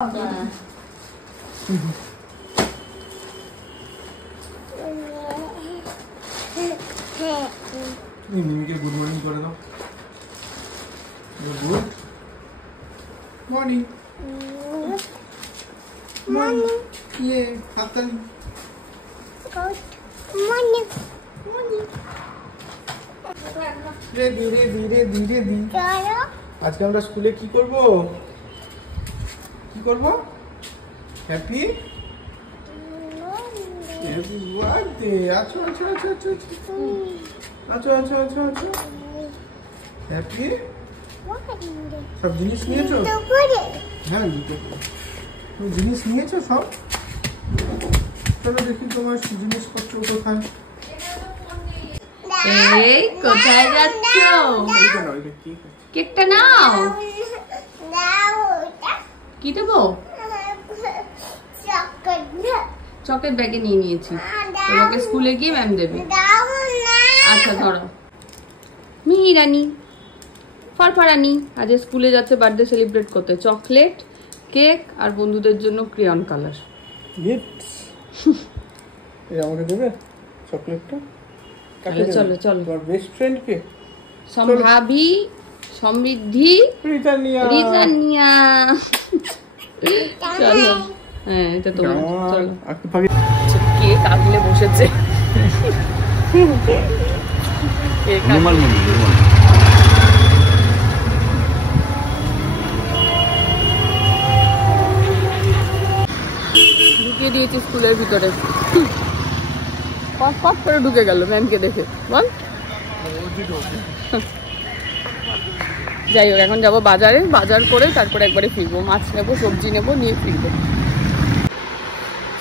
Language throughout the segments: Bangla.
মিমিকে গুড মর্নিং করে দাও। গুড মর্নিং মর্নিং ইয়ে হাততালি। Good morning morning ready ready ready ready. আজকে আমরা স্কুলে কি করব? কি করব? Happy birthday. আচ্ছা আচ্ছা আচ্ছা আচ্ছা আচ্ছা আচ্ছা আচ্ছা আচ্ছা হ্যাপি। সব জিনিস নিয়েছো? হ্যাঁ তুমি জিনিস নিয়েছো সব? চলো দেখি তোমার জিনিসপত্র কোথায়। এই কোথায় যাচ্ছ? কেকটা নাও। কি দেবো? চকলেট ব্যাগে নিয়ে নিয়েছি, তোমাকে স্কুলে গিয়ে ম্যাম দেবে। আচ্ছা ধরো। মিহিরানি ফারফারানি আজ স্কুলে যাচ্ছে বার্থডে সেলিব্রেট করতে। চকলেট, কেক আর বন্ধুদের জন্য ক্রেয়ন কালার গিফটস। এই আমাকে দেবে চকলেটটা? চলো চলো। তোমার বেস্ট ফ্রেন্ড কে? সম্ভাবী, সমৃদ্ধি, রিতানিয়া। রিতানিয়া। চলো। হ্যাঁ এটা তো চলো। কেক আগলে বসেছে। ঢুকিয়ে দিয়েছি স্কুলের ভিতরে। পট পট করে ঢুকে গেল ম্যামকে দেখে। বল। যাই হোক এখন যাবো বাজারে, বাজার করে তারপরে একবারে ফিরবো। মাছ নেবো, সবজি নেবো, নিয়ে ফিরবো।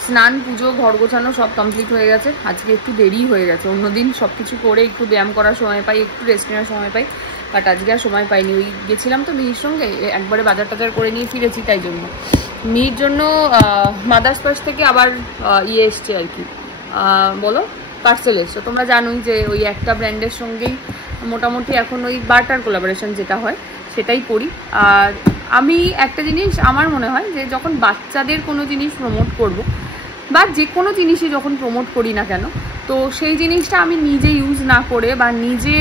স্নান, পুজো, ঘর গোছানো সব কমপ্লিট হয়ে গেছে। আজকে একটু দেরি হয়ে গেছে। অন্যদিন সব কিছু করে একটু ব্যায়াম করার সময় পাই, একটু রেস্ট নেওয়ার সময় পাই, বাট আজকে আর সময় পাইনি। ওই গেছিলাম তো মিহির সঙ্গে, একবারে বাজার টাজার করে নিয়ে ফিরেছি। তাই জন্য মিহির জন্য মাদার্স পার্স থেকে আবার ইয়ে এসছে আর কি, বলো পার্সেল এসছে। তোমরা জানোই যে ওই একটা ব্র্যান্ডের সঙ্গেই মোটামুটি এখন ওই বার্টার কোলাবোরেশন যেটা হয় সেটাই করি। আর আমি একটা জিনিস আমার মনে হয় যে যখন বাচ্চাদের কোনো জিনিস প্রমোট করব বা যে কোনো জিনিসই যখন প্রমোট করি না কেন, তো সেই জিনিসটা আমি নিজে ইউজ না করে বা নিজে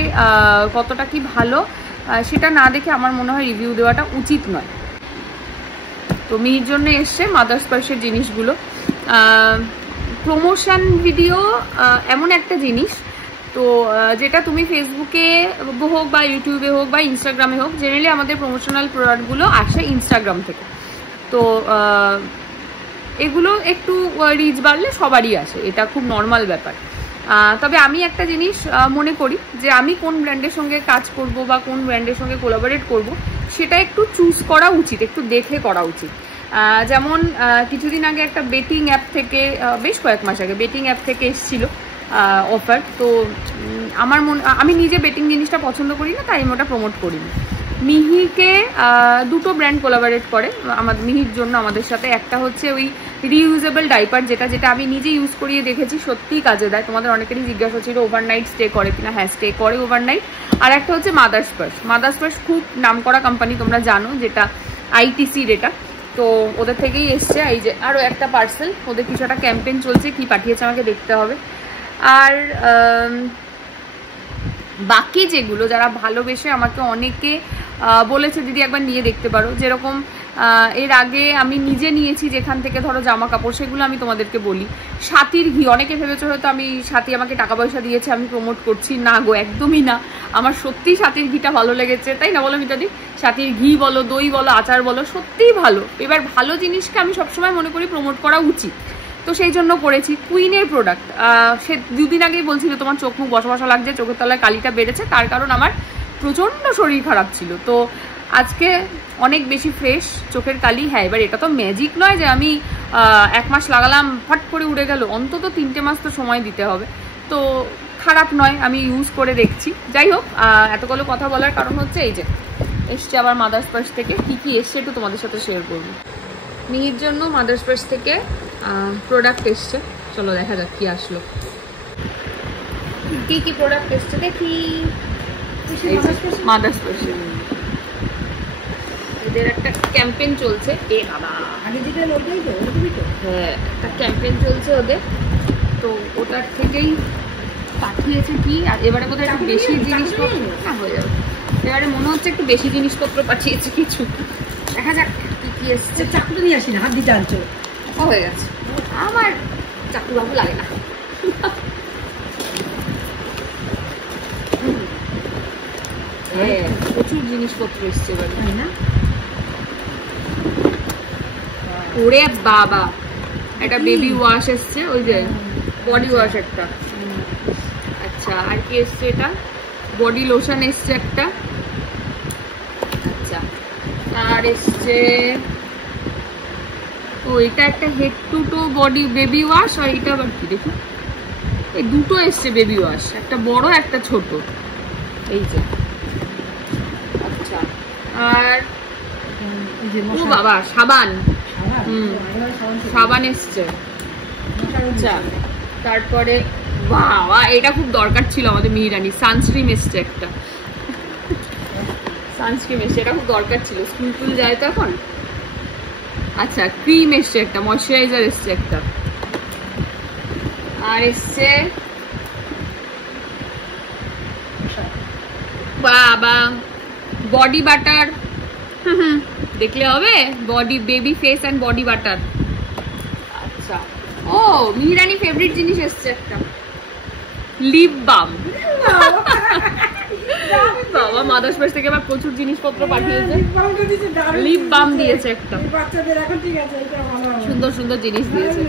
কতটা কি ভালো সেটা না দেখে আমার মনে হয় রিভিউ দেওয়াটা উচিত নয়। তো মিহির জন্য এসছে মাদার্স পার্সের জিনিসগুলো। প্রমোশন ভিডিও এমন একটা জিনিস, তো যেটা তুমি ফেসবুকে হোক বা ইউটিউবে হোক বা ইনস্টাগ্রামে হোক, জেনারেলি আমাদের প্রমোশনাল প্রোডাক্টগুলো আসে ইনস্টাগ্রাম থেকে। তো এগুলো একটু রিচ বাড়লে সবারই আসে, এটা খুব নর্মাল ব্যাপার। তবে আমি একটা জিনিস মনে করি যে আমি কোন ব্র্যান্ডের সঙ্গে কাজ করব বা কোন ব্র্যান্ডের সঙ্গে কোলাবোরেট করব সেটা একটু চুজ করা উচিত, একটু দেখে করা উচিত। যেমন কিছুদিন আগে একটা বেটিং অ্যাপ থেকে, বেশ কয়েক মাস আগে বেটিং অ্যাপ থেকে এসেছিল অফার। তো আমি নিজে বেটিং জিনিসটা পছন্দ করি না, তাই আমি ওটা প্রমোট করিনি। মিহিকে দুটো ব্র্যান্ড কোলাবোরেট করে আমাদের মিহির জন্য আমাদের সাথে। একটা হচ্ছে ওই রিইউজেবল ডাইপার, যেটা আমি নিজে ইউজ করিয়ে দেখেছি সত্যিই কাজে দেয়। তোমাদের অনেকেরই জিজ্ঞাসা ছিল ওভারনাইট স্টে করে কিনা। হ্যাঁ স্টে করে ওভারনাইট। আর একটা হচ্ছে মাদার্স পার্স। মাদার্স পার্স খুব নামকরা কোম্পানি, তোমরা জানো, যেটা আইটিসি এটা। তো ওদের থেকেই এসছে। এই যে আরও একটা পার্সেল, ওদের কিছু একটা ক্যাম্পেইন চলছে, কি পাঠিয়েছে আমাকে দেখতে হবে। আর বাকি যেগুলো যারা ভালোবেসে আমাকে অনেকে বলেছে দিদি একবার নিয়ে দেখতে পারো, যেরকম এর আগে আমি নিজে নিয়েছি যেখান থেকে ধরো জামা কাপড়, সেগুলো আমি তোমাদেরকে বলি। সাথীর ঘি, অনেকে ভেবেছো হয়তো আমি সাথী আমাকে টাকা পয়সা দিয়েছে আমি প্রমোট করছি, না গো একদমই না। আমার সত্যিই সাথীর ঘিটা ভালো লেগেছে, তাই না বলো মিতাদি? সাথীর ঘি বলো, দই বলো, আচার বলো, সত্যিই ভালো। এবার ভালো জিনিসকে আমি সবসময় মনে করি প্রমোট করা উচিত, তো সেই জন্য করেছি। কুইনের প্রোডাক্ট, সে দুদিন আগেই বলছিল তোমার চোখ মুখ বসা বসা লাগছে, চোখের তলায় কালিটা বেড়েছে, তার কারণ আমার প্রচণ্ড শরীর খারাপ ছিল। তো আজকে অনেক বেশি ফ্রেশ চোখের কালি। হ্যাঁ এবার এটা তো ম্যাজিক নয় যে আমি 1 মাস লাগালাম ফট করে উড়ে গেল, অন্তত 3টে মাস তো সময় দিতে হবে। তো খারাপ নয়, আমি ইউজ করে দেখছি। যাই হোক, এতগুলো কথা বলার কারণ হচ্ছে এই যে এসছে আবার মাদার্স পার্স থেকে। কি কি এসছে একটু তোমাদের সাথে শেয়ার করবো। মিহির জন্য মাদার্স পার্স থেকে প্রোডাক্ট এসছে, চলো দেখা যাক কি আসলো। কি কি প্রোডাক্ট এসছে দেখি। মাদার্স পার্স এদের একটা ক্যাম্পেইন চলছে। এ বাবা হ্যাঁ, একটা ক্যাম্পেইন চলছে ওদের, তো ওটার থেকেই পাঠিয়েছে কি। আর এবারে বোধহয় একটু বেশি জিনিসপত্র না হয়ে যাবে, এবারে মনে হচ্ছে একটু বেশি জিনিসপত্র পাঠিয়েছে কিছু, দেখা যাক কি কি এসছে। চাকুটা নিয়ে আসি না, হাত দিতে আনছো। হয়ে গেছে, আমার চাকু বাবু লাগে না। হ্যাঁ, প্রচুর জিনিসপত্র এসছে এবার, তাই না? ওরে বাবা, একটা বেবি ওয়াশ এসছে, ওই যে বডি ওয়াশ একটা। আচ্ছা, আর কি এসছে? এটা বডি লোশন এসছে একটা। আচ্ছা, আর এসছে ও এটা একটা head to toe body baby wash. আর এটা আবার কি দেখি, এই দুটো এসছে বেবি ওয়াশ, একটা বড় একটা ছোট, এই যে। আচ্ছা, আর ও বাবা সাবান, সাবান এসছে। আচ্ছা, তারপরে বাবা এটা খুব দরকার ছিল আমাদের মিহিরানি, সানস্ক্রিন এসছে একটা, সানস্ক্রিন এসছে, এটা খুব দরকার ছিল, স্কুল টুল যায় তো এখন। আচ্ছা, ক্রিম এসছে একটা, ময়শ্চারাইজার এসছে একটা, আর এসছে বাবা বডি বাটার। দেখলে হবে, body baby face and body butter. আচ্ছা, ও মিহিরানি ফেভারিট জিনিস এসছে একটা, লিপ বাম। বাবা মাদার্স প্লেস থেকে আবার প্রচুর জিনিসপত্র পাঠিয়েছে, লিপ বাম দিয়েছে একটা, সুন্দর সুন্দর জিনিস দিয়েছে।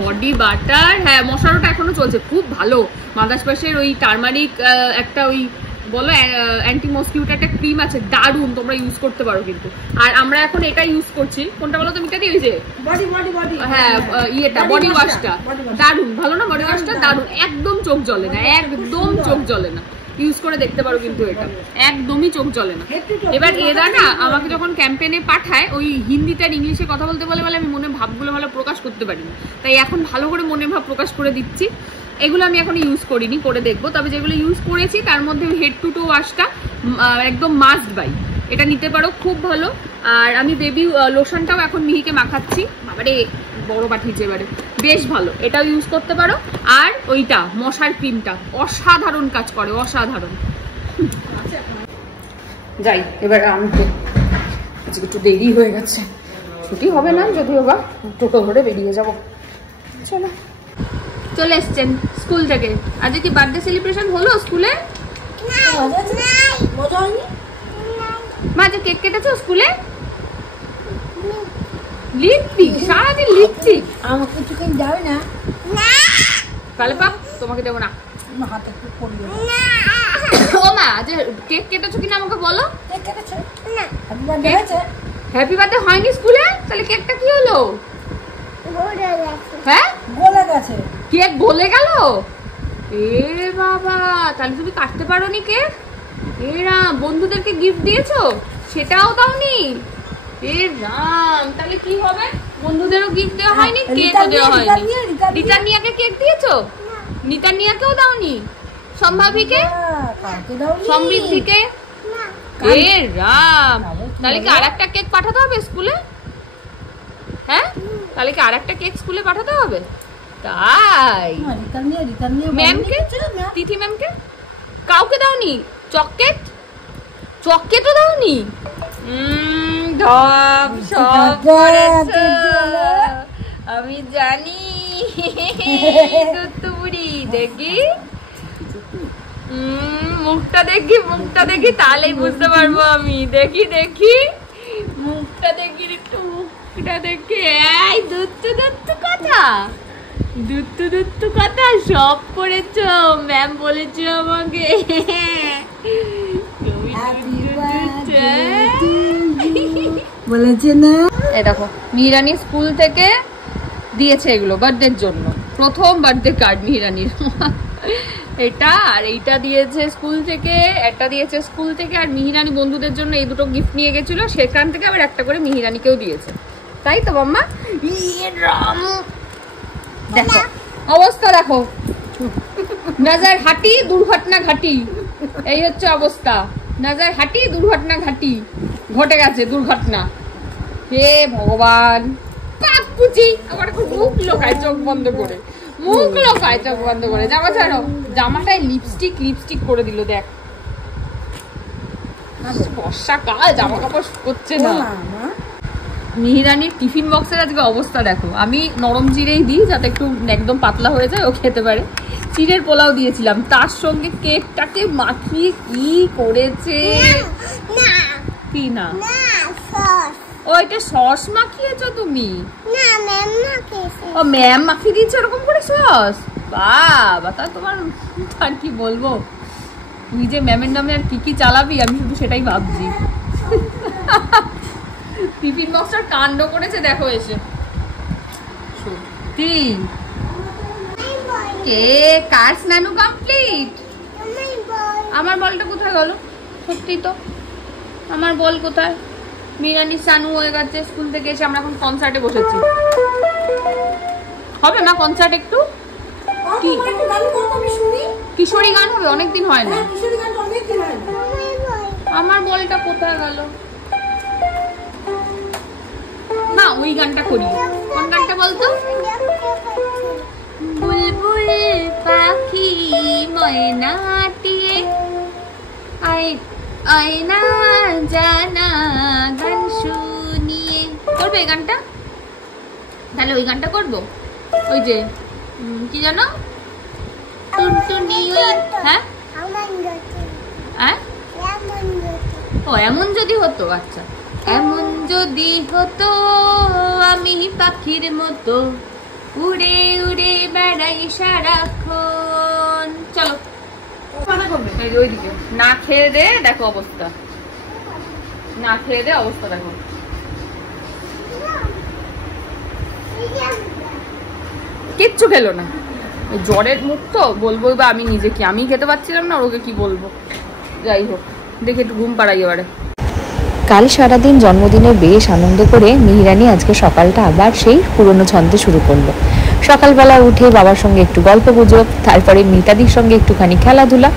বডি বাটার, হ্যাঁ মশারোটা এখনো চলছে, খুব ভালো। মাদার্স প্লেসের ওই টার্মারিক একটা ওই বলো অ্যান্টি মসকিউটো একটা ক্রিম আছে, দারুণ, তোমরা ইউজ করতে পারো কিন্তু। আর আমরা এখন এটা ইউজ করছি, কোনটা বলো তুমি? ওই যে হ্যাঁ ইয়েটা বডি ওয়াশটা, দারুণ ভালো না? বডি ওয়াশটা দারুণ, একদম চোখ জ্বলে না, একদম চোখ জ্বলে না, ইউজ করে দেখতে পারো কিন্তু, এটা একদমই চোখ জ্বলে না। এবার এরা না আমাকে যখন ক্যাম্পেইনে পাঠায়, ওই হিন্দিতে আর ইংলিশে কথা বলতে বলে আমি মনে ভাবগুলো ভালো প্রকাশ করতে পারি না, তাই এখন ভালো করে মনের ভাব প্রকাশ করে দিচ্ছি। এগুলো আমি এখন ইউজ করিনি, করে দেখবো। তবে যেগুলো ইউজ করেছি তার মধ্যে হেড টু টো ওয়াশটা একদম মাস্ট বাই, এটা নিতে পারো, খুব ভালো। আর আমি বেবি লোশনটাও এখন মিহিকে মাখাচ্ছি, বাবারে বড় পাঠিয়েছে এবারে, বেশ ভালো, এটাও ইউজ করতে পারো। আর ওইটা মশার ক্রিমটা অসাধারণ কাজ করে, অসাধারণ। যাই এবার আনতে, আজকে একটু দেরি হয়ে গেছে, ছুটি হবে না যদিও বা, টোটো ধরে বেরিয়ে যাবো। চলো, চলে এসছেন স্কুল থেকে। আজকে কি বার্থডে সেলিব্রেশন হলো স্কুলে? মা যে কেক কেটেছো স্কুলে? লিপস্টিক, সারাদিন লিপস্টিক। আমাকে কিছু যাবে না, তাহলে পাপ তোমাকে দেবো না। ও মা, যে কেক কেটেছো কিনা আমাকে বলো। হ্যাপি বার্থডে হয়নি স্কুলে? তাহলে কেকটা কি হলো? হ্যাঁ গলে গেছে, কেক গলে গেল। এ বাবা, তাহলে তুমি কাটতে পারোনি কেক? এরা বন্ধুদেরকে গিফট দিয়েছো, সেটাও দাওনি? এ রাম, তাহলে কি হবে? বন্ধুদেরও গিফট দেওয়া হয়নি, কেকও দেওয়া হয়নি। রিতানিয়াকে কেক দিয়েছো? নিতানিয়াকেও দাওনি? সম্ভাবীকে, সমৃদ্ধিকে? এ রাম, তাহলে কি আরেকটা কেক পাঠাতে হবে স্কুলে? হ্যাঁ, তাহলে কি আরেকটা কেক স্কুলে পাঠাতে হবে? তাই ম্যামকে, তিথি ম্যামকে কাউকে দাওনি? চকলেট, চকলেটও দাওনি? আমি জানি দুত্তুবুড়ি, দেখি মুখটা দেখি, মুখটা দেখি, তাহলেই বুঝতে পারবো আমি। দেখি দেখি মুখটা দেখি, একটু মুখটা দেখি। এই দুত্তু দুত্তু কথা, দুত্তু দুত্তু কথা সব করেছো, ম্যাম বলেছো আমাকে। বলেছে না। এই দেখো মিহিরানি স্কুল থেকে দিয়েছে এগুলো বার্থডের জন্য, প্রথম বার্থডে কার্ড মিহিরানির। এটা আর এইটা দিয়েছে স্কুল থেকে, একটা দিয়েছে স্কুল থেকে। আর মিহিরানি বন্ধুদের জন্য এই দুটো গিফট নিয়ে গেছিল, সেখান থেকে আবার একটা করে মিহিরানিকেও দিয়েছে, তাই তো মাম্মা? দেখো অবস্থা, দেখো নজর হাটি দুর্ঘটনা ঘাটি, এই হচ্ছে অবস্থা। নজর হাটি দুর্ঘটনা ঘাটি, ঘটে গেছে দুর্ঘটনা। হে ভগবান, কাকুচি আবার মুখ লোকায় চোখ বন্ধ করে, মুখ লোকায় চোখ বন্ধ করে। জামা ছাড়ো, জামাটায় লিপস্টিক করে দিল। দেখ বর্ষাকাল, জামা কাপড় শুকোচ্ছে না। মিহিরানির টিফিন বক্সের আজকে অবস্থা দেখো। আমি নরম জিরেই দিই যাতে একটু একদম পাতলা হয়ে যায়, ও খেতে পারে। চিড়ের পোলাও দিয়েছিলাম, তার সঙ্গে কেকটাকে মাখিয়ে কি করেছে। কি না, ওইটা সস মাখিয়েছো তুমি? ও ম্যাম মাখিয়ে দিয়েছে ওরকম করে সস। বাবা, তা তোমার আর কি বলবো, তুই যে ম্যামের নামে আর কি কি চালাবি, আমি শুধু সেটাই ভাবছি। টিফিন বক্সটার কাণ্ড করেছে দেখো এসে। সত্যি কে কার স্নানু কমপ্লিট? আমার বলটা কোথায় গেল? সত্যি তো, আমার বল কোথায়? মিরানি স্নানু হয়ে গেছে স্কুল থেকে এসে। আমরা এখন কনসার্টে বসেছি। হবে না কনসার্ট? একটু কিশোরী গান হবে, অনেকদিন হয় না। আমার বলটা কোথায় গেল? না, ওই গানটা করি। কোন গানটা বলতো? বুলবুল পাখি ময়নাটিয়ে আয়না জানা গান শুনিয়ে। করবে এই গানটা? তাহলে ওই গানটা করবো। ওই যে কি জানো, টুনটুনি। হ্যাঁ, ও এমন যদি হতো। আচ্ছা, এমন যদি হতো আমি পাখির মতো উড়ে উড়ে বেড়াই সারাক্ষণ। চলো ওইদিকে। না খেয়ে দে দেখো অবস্থা, না খেয়ে দে অবস্থা দেখো। কিচ্ছু খেলো না, জ্বরের মুখ তো বলবো বা আমি নিজে কি, আমি খেতে পারছিলাম না, ওকে কি বলবো। যাই হোক, দেখে একটু ঘুম পাড়াই এবারে। কাল সারাদিন জন্মদিনে বেশ আনন্দ করে মিহিরানি আজকে সকালটা আবার সেই পুরনো ছন্দে শুরু করলো। সকালবেলা উঠে বাবার সঙ্গে একটু গল্প গুজব, তারপরে মিতাদির সঙ্গে একটুখানি খেলাধুলা।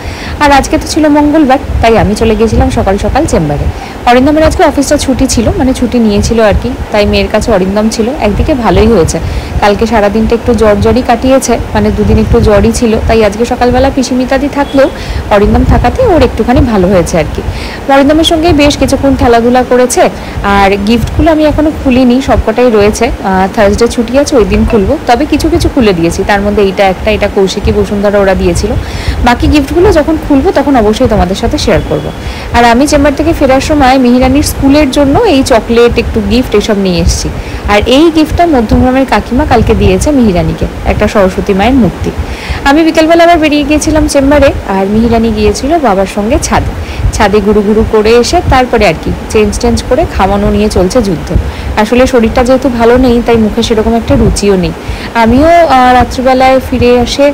আর আজকে তো ছিল মঙ্গলবার, তাই আমি চলে গেছিলাম সকাল সকাল চেম্বারে। অরিন্দমের আজকে অফিসটা ছুটি ছিল, মানে ছুটি নিয়েছিল আর কি, তাই মেয়ের কাছে অরিন্দম ছিল। একদিকে ভালোই হয়েছে, কালকে সারাদিনটা একটু জ্বরই কাটিয়েছে, মানে দুদিন একটু জ্বরই ছিল। তাই আজকে সকালবেলা পিসি মিতাদি থাকলেও অরিন্দম থাকাতে ওর একটুখানি ভালো হয়েছে আর কি। অরিন্দমের সঙ্গে বেশ কিছুক্ষণ খেলাধুলা করেছে। আর গিফটগুলো আমি এখনো খুলিনি, সবকটাই রয়েছে। থার্সডে ছুটি আছে, ওই দিন খুলবো। তবে কিছু কিছু খুলে দিয়েছি, তার মধ্যে এইটা একটা, এটা কৌশিকী বসুন্ধরা ওরা দিয়েছিল। বাকি গিফটগুলো যখন খুলবো তখন অবশ্যই তোমাদের সাথে শেয়ার করব। আর আমি চেম্বার থেকে ফেরার সময় মিহিরানির স্কুলের জন্য এই চকলেট, একটু গিফট এসব নিয়ে এসেছি। আর এই গিফটটা মধ্যমগ্রামের কাকিমা কালকে দিয়েছে মিহিরানিকে, একটা সরস্বতী মায়ের মূর্তি। আমি বিকেলবেলা আবার বেরিয়ে গিয়েছিলাম চেম্বারে, আর মিহিরানি গিয়েছিল বাবার সঙ্গে ছাদে। ছাদে ঘুরু ঘুরু করে এসে তারপরে আর কি চেঞ্জ করে খাওয়ানো নিয়ে চলছে যুদ্ধ। আসলে শরীরটা যেহেতু ভালো নেই, তাই মুখে সেরকম একটা রুচিও নেই। আমিও রাত্রিবেলায় ফিরে এসে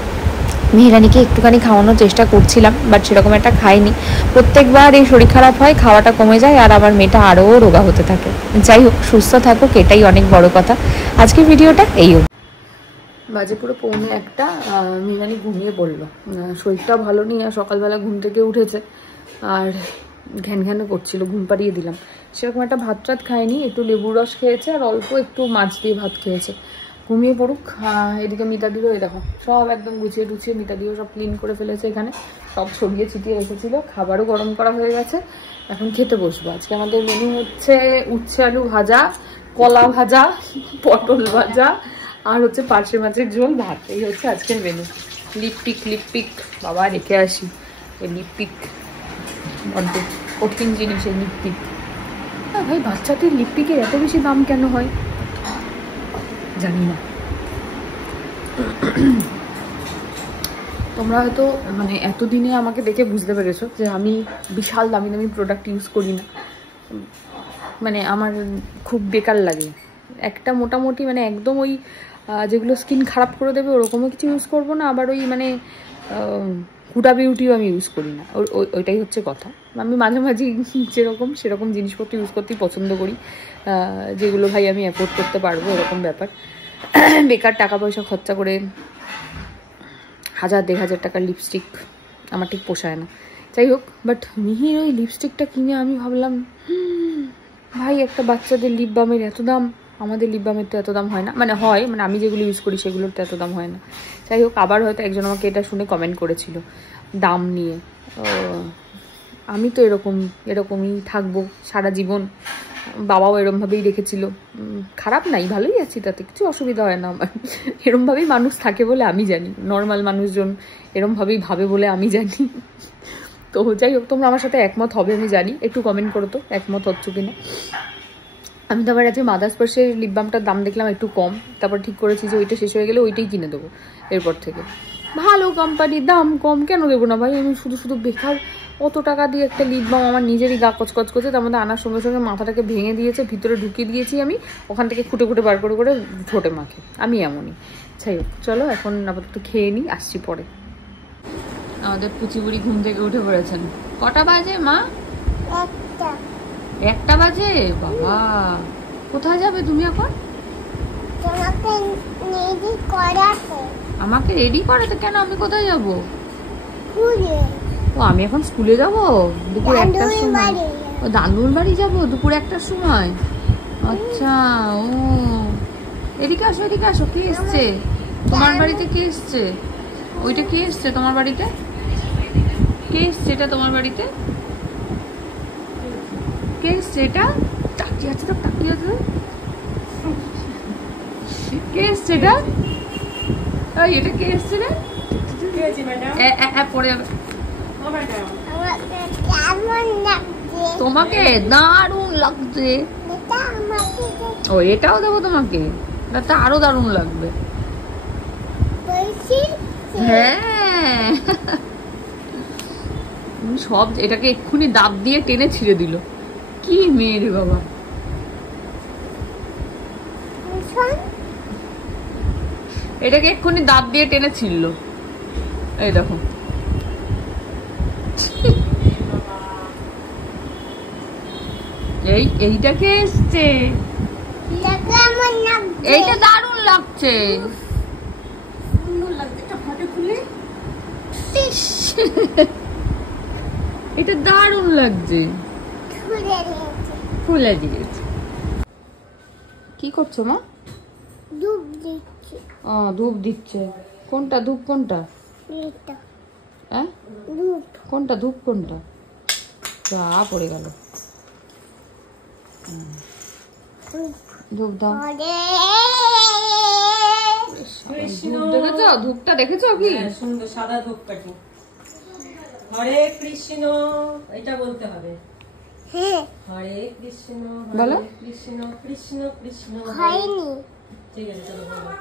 মিহিরানিকে একটুখানি খাওয়ানোর চেষ্টা করছিলাম, বাট সেরকম একটা খাইনি। প্রত্যেকবার এই শরীর খারাপ হয়, খাওয়াটা কমে যায়, আর আমার মেয়েটা আরও রোগা হতে থাকে। যাই হোক, সুস্থ থাকুক, এটাই অনেক বড় কথা। আজকের ভিডিওটা এই বাজে পুরো 1:45। মিহিরানি ঘুমিয়ে পড়লো, শরীরটা ভালো নেই। আর সকালবেলা ঘুম থেকে উঠেছে আর ঘ্যান ঘ্যানও করছিল, ঘুম পাড়িয়ে দিলাম। সেরকম একটা ভাত টাত খায়নি, একটু লেবুর রস খেয়েছে আর অল্প একটু মাছ দিয়ে ভাত খেয়েছে। ঘুমিয়ে পড়ুক। এদিকে মিতাদিরও এই দেখো সব একদম গুছিয়ে টুছিয়ে মিতাদিও সব ক্লিন করে ফেলেছে। এখানে সব ছড়িয়ে ছিটিয়ে রেখেছিল। খাবারও গরম করা হয়ে গেছে, এখন খেতে বসবো। আজকে আমাদের মেনু হচ্ছে উচ্ছে আলু ভাজা, কলা ভাজা, পটল ভাজা, আর হচ্ছে পার্শে মাছের ঝোল, ভাত। এই হচ্ছে আজকের মেনু। লিপপিক বাবা রেখে আসি। এই লিপপিক বড্ড কঠিন জিনিস, এই লিপপিক। ভাই, বাচ্চাটির লিপপিকের এত বেশি দাম কেন হয় জানি না। তোমরা হয়তো মানে এতদিনে আমাকে দেখে বুঝতে পেরেছো যে আমি বিশাল দামি দামি প্রোডাক্ট ইউজ করি না। মানে আমার খুব বেকার লাগে। একটা মোটামুটি মানে একদম ওই যেগুলো স্কিন খারাপ করে দেবে ওরকমও কিছু ইউজ করবো না, আবার ওই মানে হুডা বিউটিও আমি ইউজ করি না। ওইটাই হচ্ছে কথা। আমি মাঝে মাঝে সেরকম জিনিসপত্র ইউজ করতেই পছন্দ করি, যেগুলো ভাই আমি অ্যাফোর্ড করতে পারবো, এরকম ব্যাপার। বেকার টাকা পয়সা খরচা করে 1000-1500 টাকার লিপস্টিক আমার ঠিক পোষায় না। যাই হোক, বাট মিহির ওই লিপস্টিকটা কিনে আমি ভাবলাম ভাই একটা বাচ্চাদের লিপ বামের এত দাম, আমাদের লিপ বামের তো এত দাম হয় না, মানে হয়, মানে আমি যেগুলো ইউজ করি সেগুলোর তো এত দাম হয় না। যাই হোক, আবার হয়তো একজন আমাকে এটা শুনে কমেন্ট করেছিল দাম নিয়ে। আমি তো এরকমই থাকবো সারা জীবন, বাবাও এরমভাবেই রেখেছিল। খারাপ নাই, ভালোই আছি, তাতে কিছু অসুবিধা হয় না আমার। এরমভাবেই মানুষ থাকে বলে আমি জানি, নর্মাল মানুষজন এরমভাবেই ভাবে বলে আমি জানি। তো যাই হোক, তোমরা আমার সাথে একমত হবে আমি জানি, একটু কমেন্ট করো তো একমত হচ্ছ কিনা। আমি তো আবার আজকে মাদার স্পর্শের লিপ বামটার দাম দেখলাম একটু কম, তারপর ঠিক করেছি যে ওইটা শেষ হয়ে গেলে ওইটাই কিনে দেবো এরপর থেকে। ভালো কোম্পানি, দাম কম, কেন দেবো না ভাই? আমি শুধু বেকার অত টাকা দিয়ে একটা লিপ বাম, আমার নিজেরই গা কচকচ করছে, তার মধ্যে আনার সঙ্গে সঙ্গে মাথাটাকে ভেঙে দিয়েছে, ভিতরে ঢুকিয়ে দিয়েছি আমি, ওখান থেকে খুঁটে বার করে ঠোঁটে মাখে। আমি এমনই। যাই হোক, চলো এখন আপাতত খেয়ে নিই, আসছি পরে। আমাদের পুচিবুড়ি ঘুম থেকে উঠে পড়েছেন। কটা বাজে মা? 1টা বাজে। বাবা, কোথায় যাবে তুমি এখন? আমাকে রেডি করাতে? কেন, আমি কোথায় যাব? ও, আমি এখন স্কুলে যাব দুপুর 1টার সময়? ও, দাদুর বাড়ি যাব দুপুর 1টার সময়? আচ্ছা, ও এদিকে আসো, এদিকে আসো। কে এসছে তোমার বাড়িতে? কে এসছে? ওইটা কে এসছে তোমার বাড়িতে? কে এসছে এটা তোমার বাড়িতে? কে এসছে এটা? তাকিয়ে আছে তো, তাকিয়ে আছে। কে এসছে এটা? এটা কে এসছে রে? পড়ে যাবে। তোমাকে দারুণ লাগছে। ও, এটাও দেবো তোমাকে? এটা আরো দারুণ লাগবে। হ্যাঁ, সব এটাকে এক্ষুনি দাব দিয়ে টেনে ছিঁড়ে দিল। কি মেয়ে রে বাবা! এটাকে এক্ষুনি দাব দিয়ে টেনে ছিঁড়লো। এই দেখো, এইটাকে এসছে, এইটা দারুণ লাগছে। এটা দারুণ লাগছে, খুলে দিয়েছে। কি করছো মা? ধূপ দিচ্ছি। ও, ধূপ দিচ্ছে। কোনটা ধূপ? কোনটা? হ্যাঁ, কোনটা ধূপ? কোনটা? যা পড়ে গেল। ধূপ দাও। দেখেছো ধূপটা? দেখেছো কি সুন্দর সাদা ধূপকাঠি। হরে কৃষ্ণ, এটা বলতে হবে। হরে কৃষ্ণ, বলো। কৃষ্ণ কৃষ্ণ কৃষ্ণ। হয়নি। ঠিক আছে, চলো বলো।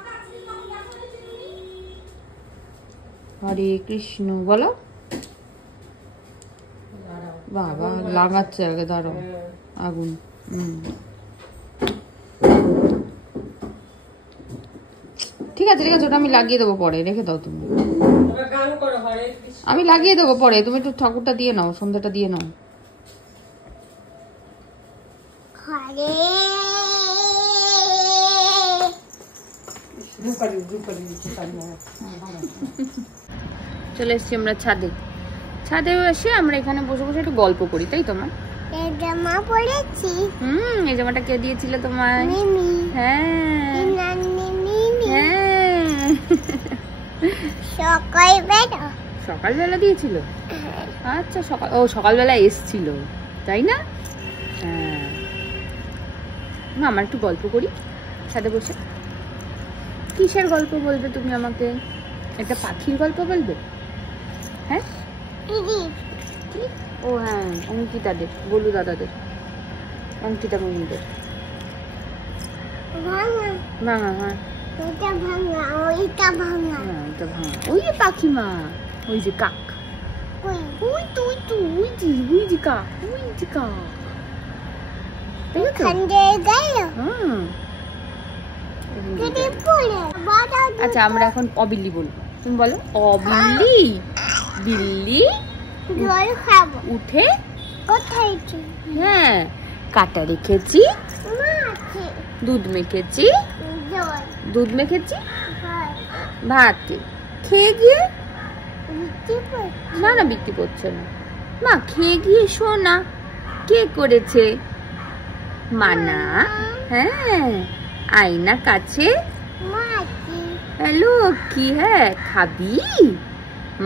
হরে কৃষ্ণ বলো। বাবা লাগাচ্ছে আগে, দাঁড়াও। আগুন। ঠিক আছে, ওটা আমি লাগিয়ে দেবো পরে, রেখে দাও তুমি। আমি লাগিয়ে দেবো পরে, তুমি একটু ঠাকুরটা দিয়ে নাও, সন্ধ্যাটা দিয়ে নাও। চলে এসছি আমরা ছাদে। ছাদে এসে আমরা এখানে বসে বসে একটু গল্প করি, তাই তো মা? জামা পরেছি। এই জামাটা কে দিয়েছিল তোমায়? মিমি। হ্যাঁ, সকালবেলা দিয়েছিল। আচ্ছা, সকালবেলা এসছিল, তাই না? হ্যাঁ, না আমার একটু গল্প করি সাথে বসে। কিসের গল্প বলবে তুমি আমাকে? একটা পাখির গল্প বলবে? হ্যাঁ, ও হ্যাঁ, অঙ্কিতাদের, গোলু দাদাদের, অঙ্কিতা মন্দির ভাঙা। হ্যাঁ, ওইটা ভাঙা। ওই যে পাখিমা, ওই যে কাক, ওই যে কাক, আচ্ছা, আমরা এখন অবিল্লি বলবো, তুমি বলো। অবিল্লি, বিল্লি উঠে কোথায়? হ্যাঁ, কাটা রেখেছি, দুধ মেখেছি, ভাত খেয়ে গিয়ে, না বিক্রি করছে না মা, খেয়ে গিয়ে শোনা কে করেছে? মানা হ্যাঁ আয়না কাছে মাছি হ্যালো কি হ্যাঁ খাবি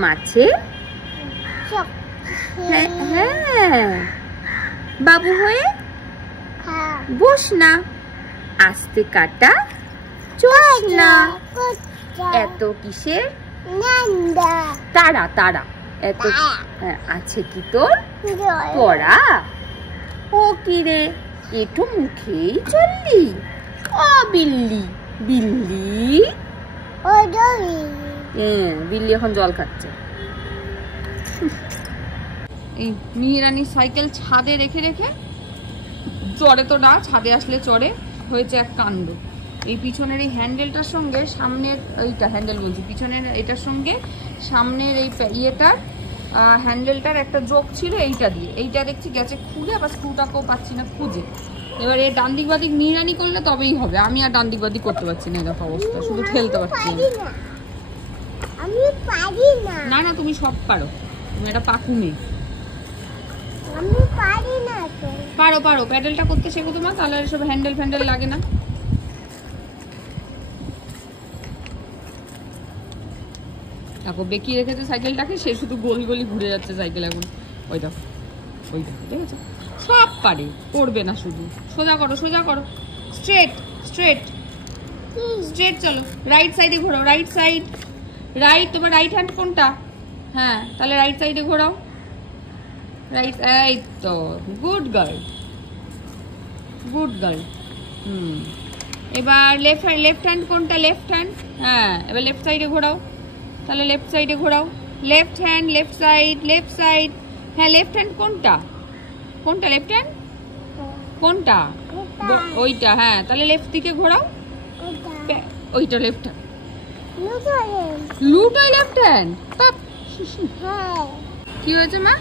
মাছে চক হ্যাঁ হ্যাঁ বাবু হয়ে খা বস না আস্তে কাটা চোস না কুচ্চা এত কিসের নন্দা তারা তারা এত তারা। হ্যাঁ, আছে কি তোর জল পড়া ও কি রে একটু মুখেই চললি ও বিল্লি বিল্লি ও দই বিল্লি এখন জল খাচ্ছে এই মিহিরানির সাইকেল ছাদে রেখে রেখে চড়ে তো না, ছাদে আসলে চড়ে, হয়েছে এক কাণ্ড। এই পিছনের এই হ্যান্ডেলটার সঙ্গে সামনের এইটা হ্যান্ডেল বলছি পিছনের এটার সঙ্গে সামনের এই ইয়েটার হ্যান্ডেলটার একটা যোগ ছিল এইটা দিয়ে, এইটা দেখছি গেছে খুলে, আবার স্ক্রুটাকেও পাচ্ছি না খুঁজে। এবারে ডান দিক বাদিক মিহিরানি করলে তবেই হবে, আমি আর ডান দিক বাদিক করতে পারছি না, এরকম অবস্থা, শুধু ঠেলতে পারছি না। আমি পারি না না না তুমি সব পারো, তুমি একটা পাকু মেয়ে। আমি পারি না তো পারো পারো, প্যাডেলটা করতে শেখো তোমার, তাহলে আর সব হ্যান্ডেল ফ্যান্ডেল লাগে না। দেখো বেঁকিয়ে রেখেছে সাইকেলটাকে, সে শুধু গোল গোলি ঘুরে যাচ্ছে সাইকেল এখন। ওই দেখো ওই দেখো, ঠিক আছে সব পারে, করবে না শুধু। সোজা করো সোজা করো, স্ট্রেট স্ট্রেট স্ট্রেট চলো, রাইট সাইডে ঘোরাও, রাইট সাইড রাইট, তোমার রাইট হ্যান্ড কোনটা? হ্যাঁ তাহলে রাইট সাইডে ঘোরাও, রাইট, এই তো গুড গার্ল গুড গার্ল। এবার লেফট হ্যান্ড কোনটা? লেফট হ্যান্ড, হ্যাঁ এবার লেফট সাইডে ঘোরাও, তাহলে লেফট সাইডে ঘোরাও, লেফট হ্যান্ড লেফট সাইড, হ্যাঁ লেফট হ্যান্ড কোনটা? কোনটা লেফট হ্যান্ড কোনটা? ওইটা, হ্যাঁ তাহলে লেফট দিকে ঘোরাও, ওইটা লেফট হ্যান্ড, লুটাই লেফট হ্যান্ড। কি হয়েছে মা?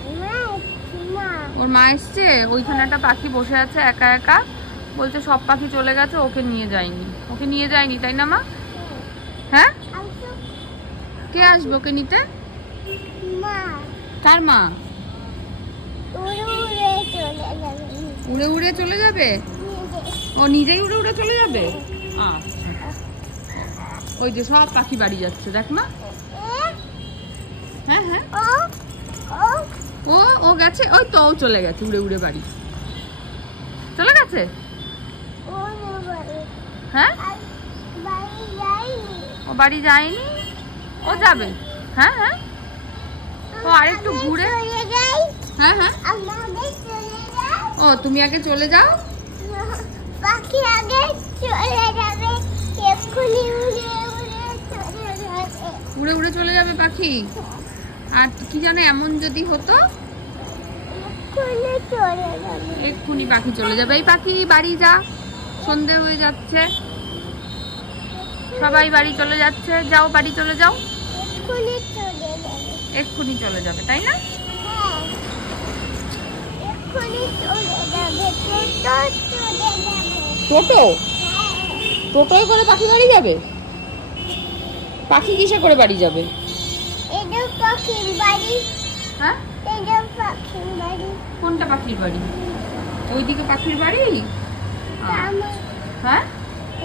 ওর মা এসছে, ওইখানে একটা পাখি বসে আছে একা একা, বলছে সব পাখি চলে গেছে, ওকে নিয়ে যায়নি, ওকে নিয়ে যায়নি তাই না মা? হ্যাঁ কে আসবে ওকে নিতে? কার মা? উড়ে উড়ে চলে যাবে? ও নিজেই উড়ে উড়ে চলে যাবে? আচ্ছা, ওই যে সব পাখি বাড়ি যাচ্ছে দেখ মা। হ্যাঁ হ্যাঁ ও ও গেছে, ওই তো ও চলে গেছে উড়ে উড়ে বাড়ি চলে গেছে। হ্যাঁ ও বাড়ি যায়নি, ও যাবে। হ্যাঁ হ্যাঁ ও আরেকটু ঘুরে, হ্যাঁ হ্যাঁ ও তুমি আগে চলে যাও, পাখি আগে চলে যাবে, এক্ষুনি উড়ে উড়ে চলে যাবে পাখি। আর কি জানো এমন যদি হতো, এক্ষুনি পাখি চলে যাবে। এই পাখি বাড়ি যা, সন্ধে হয়ে যাচ্ছে, সবাই বাড়ি চলে যাচ্ছে, যাও বাড়ি চলে যাও, এক্ষুনি চলে যাবে তাই না? টোটো, টোটোয় করে পাখি বাড়ি যাবে? পাখি কিসে করে বাড়ি যাবে? হ্যাঁ কোনটা পাখির বাড়ি? ওইদিকে পাখির বাড়ি? হ্যাঁ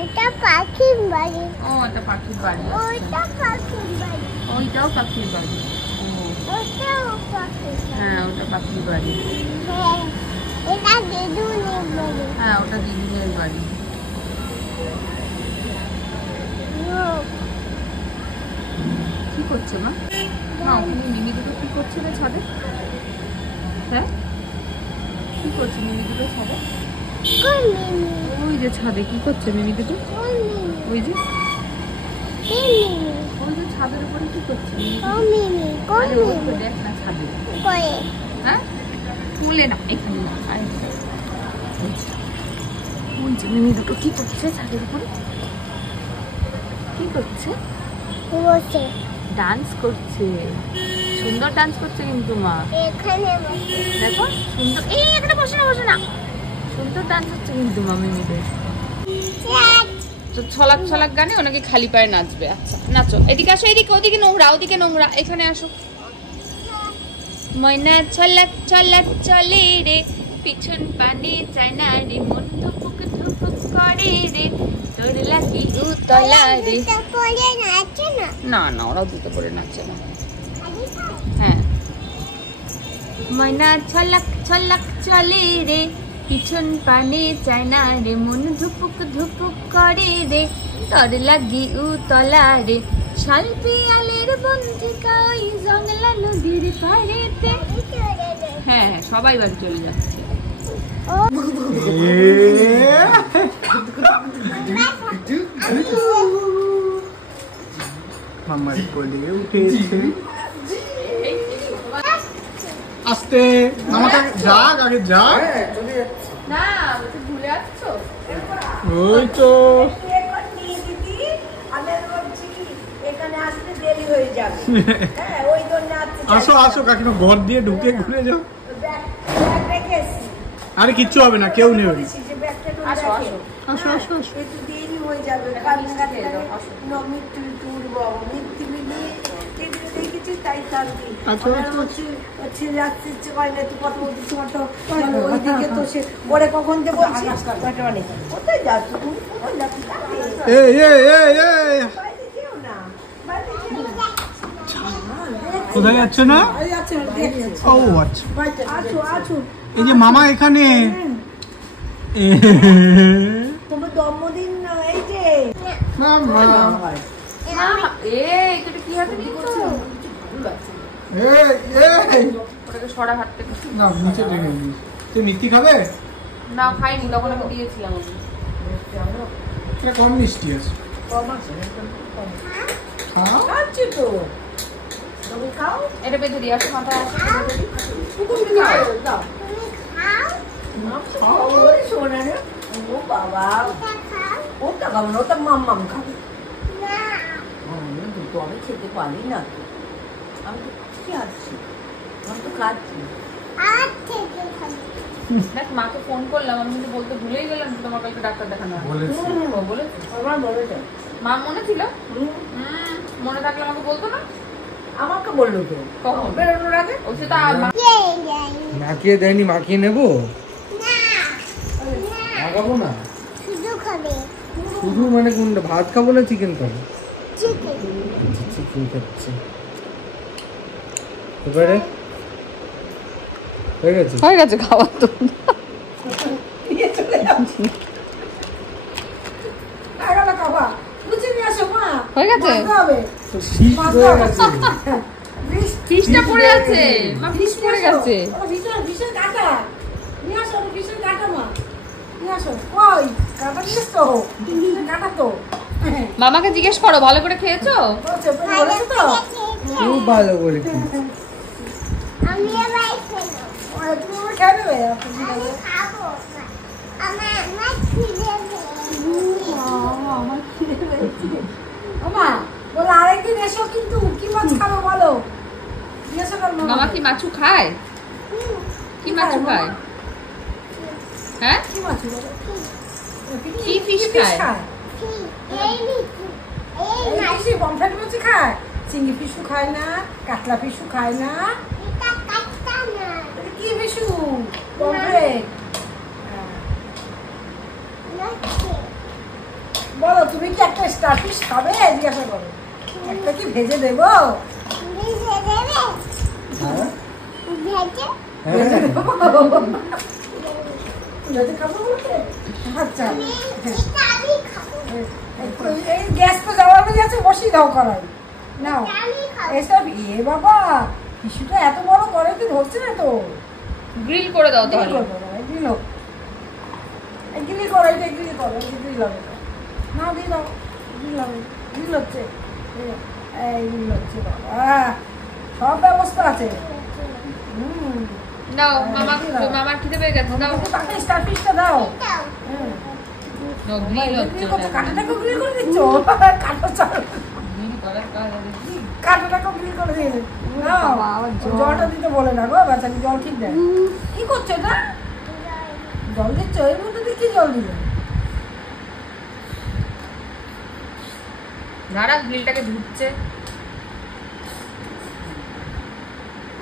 এটা পাখির বাড়ি, ও এটা পাখির বাড়ি, ওইটা পাখির বাড়ি, ওইটাও পাখির বাড়ি, ওটাও পাখির বাড়ি, হ্যাঁ ওটা পাখির বাড়ি, হ্যাঁ এটা দিদুনের বাড়ি, হ্যাঁ ওটা দিদিদের বাড়ি। কি করছে মা? মা ওখানে মিনি দুটো কি করছে রে ছাদে? হ্যাঁ কি করছে মিনি দুটো ছাদে? কোন মিমি? ওই যে ছাদে কি করছে মিনি দুটো? কোন মিমি? ওই যে কি মিমি? ওই যে ছাদের উপরে কি করছে মিনি দুটো? কোন মিমি? কোন আরে ওই তো মিমি? দেখ না ছাদে, কই? হ্যাঁ তুলে না এখানে না, আরে ওই যে মিনি দুটো কি করছে ছাদের উপরে? কি করছে? বসে ডান্স করছে, সুন্দর ডান্স করছে কিন্তু মা, এখানে বসে, দেখো সুন্দর, এই এখানে বসে না বসে না, সুন্দর ডান্স হচ্ছে কিন্তু মা মিমিদের। তো ছলাক ছলাক গানে ওনাকে খালি পায়ে নাচবে। আচ্ছা নাচো, এদিকে আসো, এদিকে, ওদিকে নোংরা, ওদিকে নোংরা, এখানে আসো। ময়না ছলাক ছলাক চলে রে, পিছন পানে চায় না রে, মন ধুপুক ধুপুক করে রে, তোর লাগি উতলা রে। পরে নাচে না না না, ওরাও জুতো পরে নাচছে না। হ্যাঁ, ময়না ছলক ছলক চলে রে, পিছন পানে চায় না রে, মন ধুপুক ধুপুক করে রে, তোর লাগি উতলা রে। শাল পিয়ালের বন্ধিকা ওই জংলা নদীর পাড়েতে। হ্যাঁ হ্যাঁ, সবাই বাড়ি চলে যাচ্ছে। মামার কোলে উঠেছে। আস্তে মামাকে যাক, আগে যাক। না, ভুলে আসছো? ওই তো আসো আসো কাকিমা, ঘর দিয়ে ঢুকে ঘুরে যাও। আরে কিচ্ছু হবে না, কেউ নেই। আসো আসো। আসো আসো আসো। একটু দেরি হয়ে যাবে, মৃত্যু উঠবো, মৃত্যু মিলে দেখেছি তাই থাকবি। ছেলে আসতে ইচ্ছে করে না, তুই কথা বলছিস মতো ওইদিকে তো সে পরে কখন যে বলছিস কোথায় যাচ্ছ তুমি, কোথায় যাচ্ছ? বাইরে যেও না, বাইরে যেও না। কোথায় যাচ্ছ না? ও আচ্ছা, আছো আছো, এই যে মামা এখানে। তোমার জন্মদিন এই যে মামা এই এটা কি হাতে নিয়েছো? ওটাকে সরা হাত থেকে। না নিচে টেনে দিস। তুই মিষ্টি খাবে? না খাইনি, তখন আমি দিয়েছিলাম। এটা কম মিষ্টি আছে। খাও। খাচ্ছি তো, তুমি খাও। এটা বেঁধে দিই, আসো মাথা। তুমি খাও, দাও। ওরে সোনা রে, ও বাবা, ওটা খাবো না, ওটা মাম্মাম খাবে। তো আমি খেতে পারি না, আমি তো খেয়ে আসছি, আমি তো খাচ্ছি। দেখ, মাকে ফোন করলাম, আমি কিন্তু বলতে ভুলেই গেলাম যে তোমার কালকে ডাক্তার দেখানো আছে। বলেছি। ও বলেছে? আমার বলেছে, মা মনে ছিল? মনে থাকলে আমাকে বলতো না? আমাকে বললো তো কখন? বেরোনোর আগে। ও সেটা মাখিয়ে দেয়নি, মাখিয়ে নেবো। মাখাবো না শুধু খাবে শুধু, মানে কোনটা, ভাত খাবো না চিকেন খাবো? চিকেন। চিকেন খাচ্ছি। এবারে হয়ে গেছে খাওয়া তো। খাবা বুঝে নিয়ে আসো মা, হয়ে গেছে? হবে ফিশটা পড়ে আছে, মা ফিশ পড়ে গেছে। ভীষণ কাটা নিয়ে আসো, ভীষণ কাটা মা নিয়ে আসো। কই কাটা নিয়ে আসো, কাটা তো। মামাকে জিজ্ঞেস করো ভালো করে খেয়েছো? বলেছে তো খুব ভালো করে আমি এবার খেলো, তুমি আমার খেয়ে নেবে। আমি খাবো, আমার খিদে পেয়েছে। মা বলো আরেকদিন এসো, কিন্তু কি মাছ খাবো বলো? জিজ্ঞাসা করবো। মামা কি মাছু খায়? কি মাছু খায়? হ্যাঁ, কি মাছ বলো? কি ফিশ খায়? এই মিঠু, এই এই মাছ পমফ্রেট মাছ খায়, চিংড়ি ফিশু খায় না, কাতলা ফিশু খায় না। এটা কাটটা না, এটা কি ফিশু? পমফ্রেট। বলো তুমি কি একটা স্টার ফিশ খাবে? জিজ্ঞাসা করো, একটা কি ভেজে দেবো? ভেজে দেবে? ভেজে? ভেজে দেবো, ভেজে খাবো বলতে? আচ্ছা, এটা আমি খাবো, এই গ্যাস তো জ্বালা হয়ে যাচ্ছে, বসিয়ে দাও করাই। নাও আমি খাবো। এসব, এ বাবা ফিশুটা এত বড় করে কি ধরছে না তো। গ্রিল করে দাও তাহলে। গ্রিল হোক, গ্রিল করো, এটা গ্রিল করো, গ্রিল হবে না, দিয়ে দাও, গ্রিল হবে, গ্রিল হচ্ছে, এই গ্রিল হচ্ছে বাবা, সব ব্যবস্থা আছে। দাও মামা, মামার খিদে পেয়ে গেছে, দাও। তাকে স্টার ফিশটা দাও। গ্রিল হচ্ছে, কাঁটাটাকে গ্রিল করে দিচ্ছ, কাঁটা চাল গ্রিল করার কাজ আছে। কাঁটাটাকে গ্রিল করে দিয়ে জলটা দিতে বলে না গো, বাচ্চাকে জল ঠিক দেয়। কি করছো এটা? জল দিচ্ছ, এর মধ্যে দিয়ে কি জল দিলে? দাঁড়া, গ্রিলটাকে ধুচ্ছে।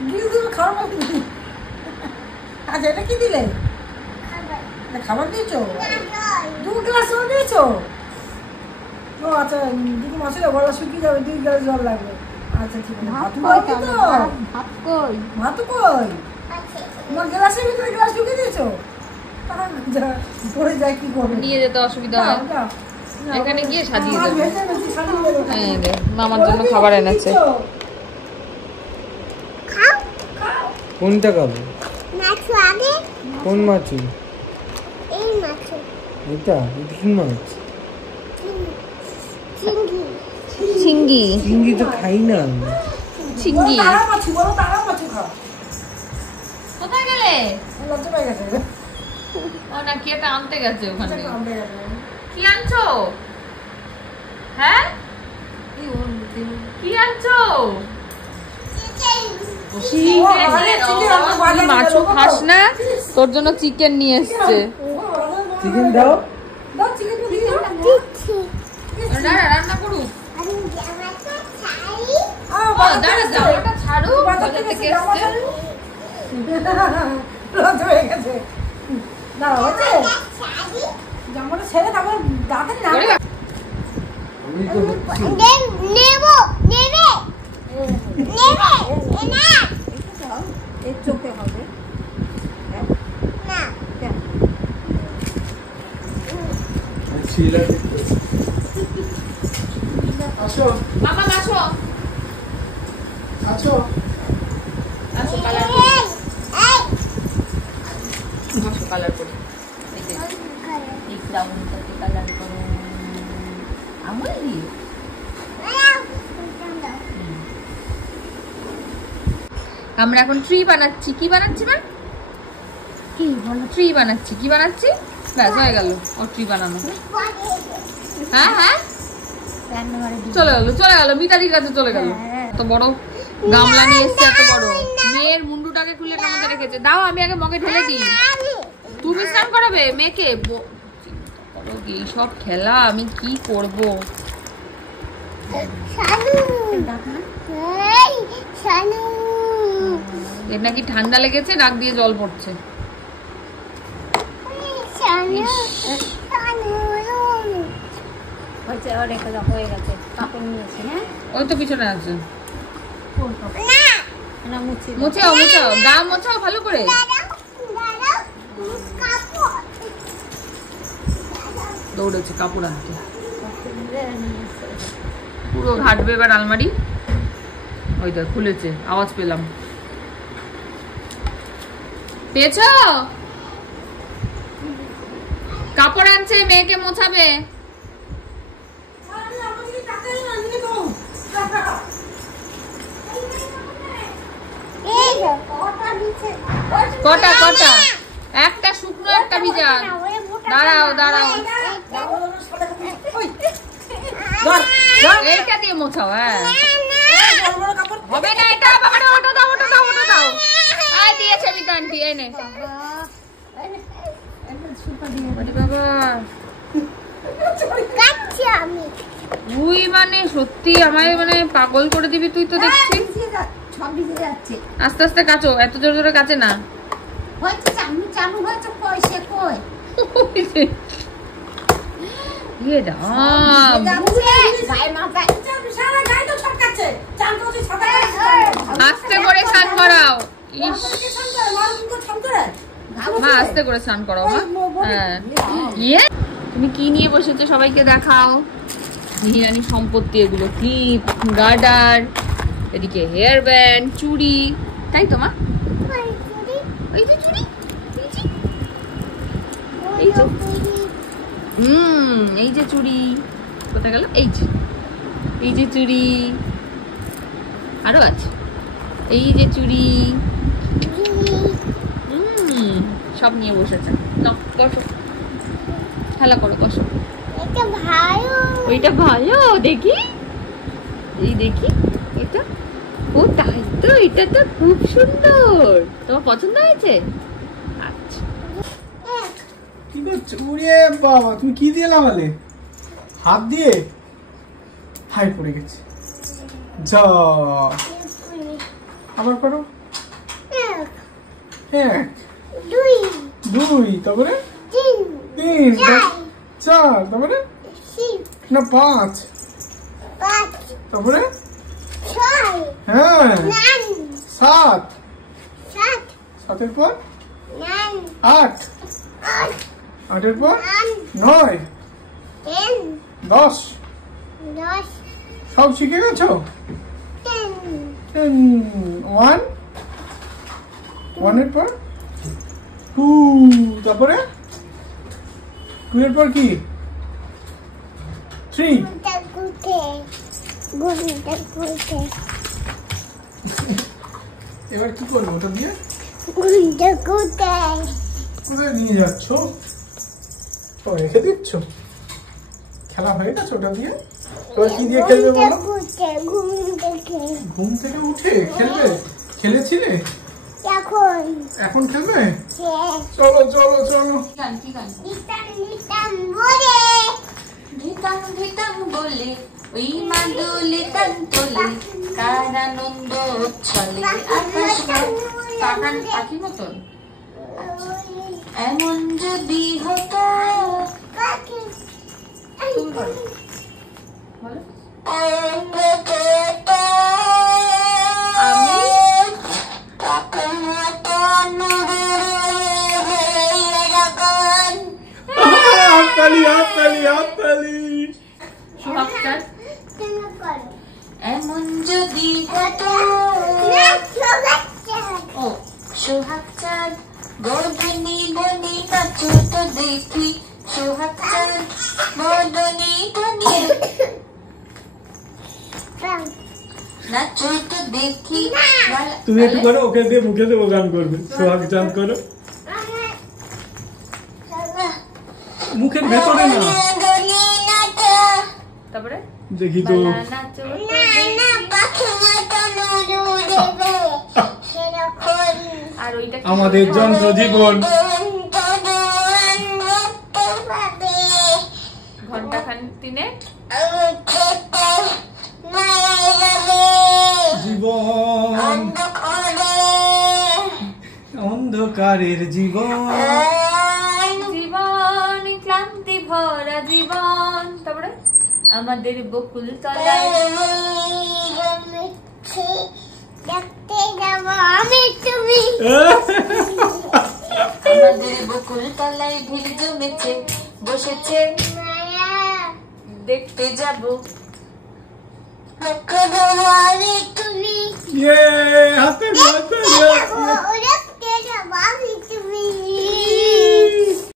গ্রিল দিলে খাওয়া পাবি। আচ্ছা, এটা কি দিলে? খাবার দিয়েছো? 2 গ্লাস জল দিয়েছো? ও আচ্ছা, দুটো মাছের গলা শুকিয়ে যাবে, 2 গ্লাস জল লাগবে। আচ্ছা ঠিক আছে। ভাত কই? ভাত কই? তোমার গ্লাসের ভিতরে গ্লাস ঢুকিয়ে দিয়েছো? পড়ে যায় কি করবে? নিয়ে যেতে অসুবিধা হয়, এখানে গিয়ে সাজিয়ে দেবে। হ্যাঁ রে, মামার জন্য খাবার এনেছে। কোনটা খাবো? মাছ আগে কোন মাছ? এই মাছ এটা কি মাছ? চিংড়ি চিংড়ি। চিংড়ি তো খাই না। চিংড়ি তারা মাছ, বলো তারা মাছ খাও। কোথায় গেলে? লজ্জা পেয়ে গেছে। ও না, কি একটা আনতে গেছে ওখানে। কামড়ে গেছে। কি আনছো? হ্যাঁ, কি আনছো? মাছও খাস না, তোর জন্য চিকেন নিয়ে এসছে। চিকেন দাও। দাও চিকেন দিয়ে দাও। দিচ্ছি দাঁড়া, রান্না করুক। আমি জামাটা ছাড়ি দাঁড়া, জামাটা ছাড়ু, বাজার থেকে এসছে। লজ্জা পেয়ে গেছে। দাঁড়াও, হচ্ছে? ছাড়ি জামাটা ছেড়ে তারপর দাঁতের না। আমি তো হচ্ছি। নেব নেবে না এর চোখে হবে না শিলা আসো মামা আসো, আসো। আসো কালার এই এই আসো কালার করি। এই যে এই ব্রাউনটাতে কালার করো আমুল দিয়ে। আমরা এখন ট্রি বানাচ্ছি। কি বানাচ্ছি মা? কি বলো ট্রি বানাচ্ছি। কি বানাচ্ছি? ব্যাস হয়ে গেল ও ট্রি বানানো। হ্যাঁ হ্যাঁ, চলে গেল মিতালির কাছে চলে গেল। এত বড় গামলা নিয়ে এসছে, এত বড়। মেয়ের মুন্ডুটাকে খুলে কেমন রেখেছে। দাও আমি আগে মগে ঢেলে দিই। তুমি স্নান করাবে মেয়েকে? এই সব খেলা আমি কি করব? শানু এই শানু এর নাকি ঠান্ডা লেগেছে, নাক দিয়ে জল পড়ছে। শানু শানু হচ্ছে অনেক হয়ে গেছে। কাপড় নিয়েছি না? ওই তো পিছনে আছে। না না মুছি মোছাও মোছাও, গা মোছাও ভালো করে। দাঁড়াও কাপড় দৌড়েছে কাপড় আনতে। পুরো ঘাটবে এবার আলমারি। ওই দেখ খুলেছে, আওয়াজ পেলাম। পেয়েছ? কাপড় আনছে, মেয়েকে মোছাবে। এই কটা দিছে কটা কটা? একটা শুকনো একটা ভিজা। দাঁড়াও দাঁড়াও, এইটা দিয়ে মোছাও। হ্যাঁ হবে না এটা, বাবারে ওটা দাও ওটা দাও ওটা দাও। আয় দিয়েছে মিতা আন্টি, এনে। ওরে বাবা, কাচ্ছি আমি তুই মানে সত্যি আমায় মানে পাগল করে দিবি তুই তো দেখছি। সব ভিজে যাচ্ছে। আস্তে আস্তে কাচো, এত জোরে জোরে কাচে না। হয়েছে চালু হয়েছে, কই সে কই? ইয়ে রাম, আস্তে করে স্নান করাও। ইস, মা আস্তে করে স্নান করাও মা। হ্যাঁ, ইয়ে তুমি কি নিয়ে বসেছো সবাইকে দেখাও। মিহিরানির সম্পত্তি এগুলো, ক্লিপ, গার্ডার, এদিকে হেয়ার ব্যান্ড, চুড়ি, তাই তো মা? ওই যে চুড়ি, এই যে এই যে চুড়ি, কোথায় গেল? এই যে চুড়ি, আরো আছে এই যে চুড়ি। সব নিয়ে বসেছে। নাও বসো, খেলা করো, বসো। এটা ভালো ওইটা ভালো, দেখি এই দেখি এটা। ও তাই তো, এটা তো খুব সুন্দর। তোমার পছন্দ হয়েছে? আচ্ছা, কি করছো? উড়ে বাবা, তুমি কি দিয়ে লাগালে? হাত দিয়ে? হাই পড়ে গেছে। যা, আবার করো। এক, দুই দুই, তারপরে 3 4 তারপরে না 5 তারপরে হ্যাঁ 7 7 পর 8 8 পর 9 10 সব শিখে গেছো? 1 এর পর 2 তারপরে 2 এর পর কি 3 এবার কি করবো ওটা দিয়ে? কোথায় নিয়ে যাচ্ছ? ও রেখে দিচ্ছ? খেলা হয়ে গেছে ওটা দিয়ে? এবার কি দিয়ে খেলবে বলো? ঘুম থেকে উঠে খেলবে? খেলেছিলে? এখন খেলবে? চলো চলো চলো। কি গান? ধিতাং বলে ওই মাদুলে তান তোলে কার আনন্দ উচ্ছলে আকাশ কাকান পাখি মতন এমন যদি হতো তুমি বলো এমন যদি হতো ও সোহাগ চাঁদ বদনি বনি নাচো তো দেখি সোহাগ চাঁদ বদনি বনি নাচো তো দেখি। তুমি একটু করো, ওকে দিয়ে মুখে দেবো গান করবে। সোহাগ চাঁদ করো মুখের ভেতরে না। তারপরে দেখি তো আর ওইটা আমাদের যন্ত্র জীবন ঘন্টা খান তিনে জীবন অন্ধকারের জীবন জীবন ক্লান্তি ভরা জীবন। তারপরে আমাদের বকুল তলায় আমাদের বকুল তলায় ভিড় জমেছে বসেছে দেখতে যাব হাতে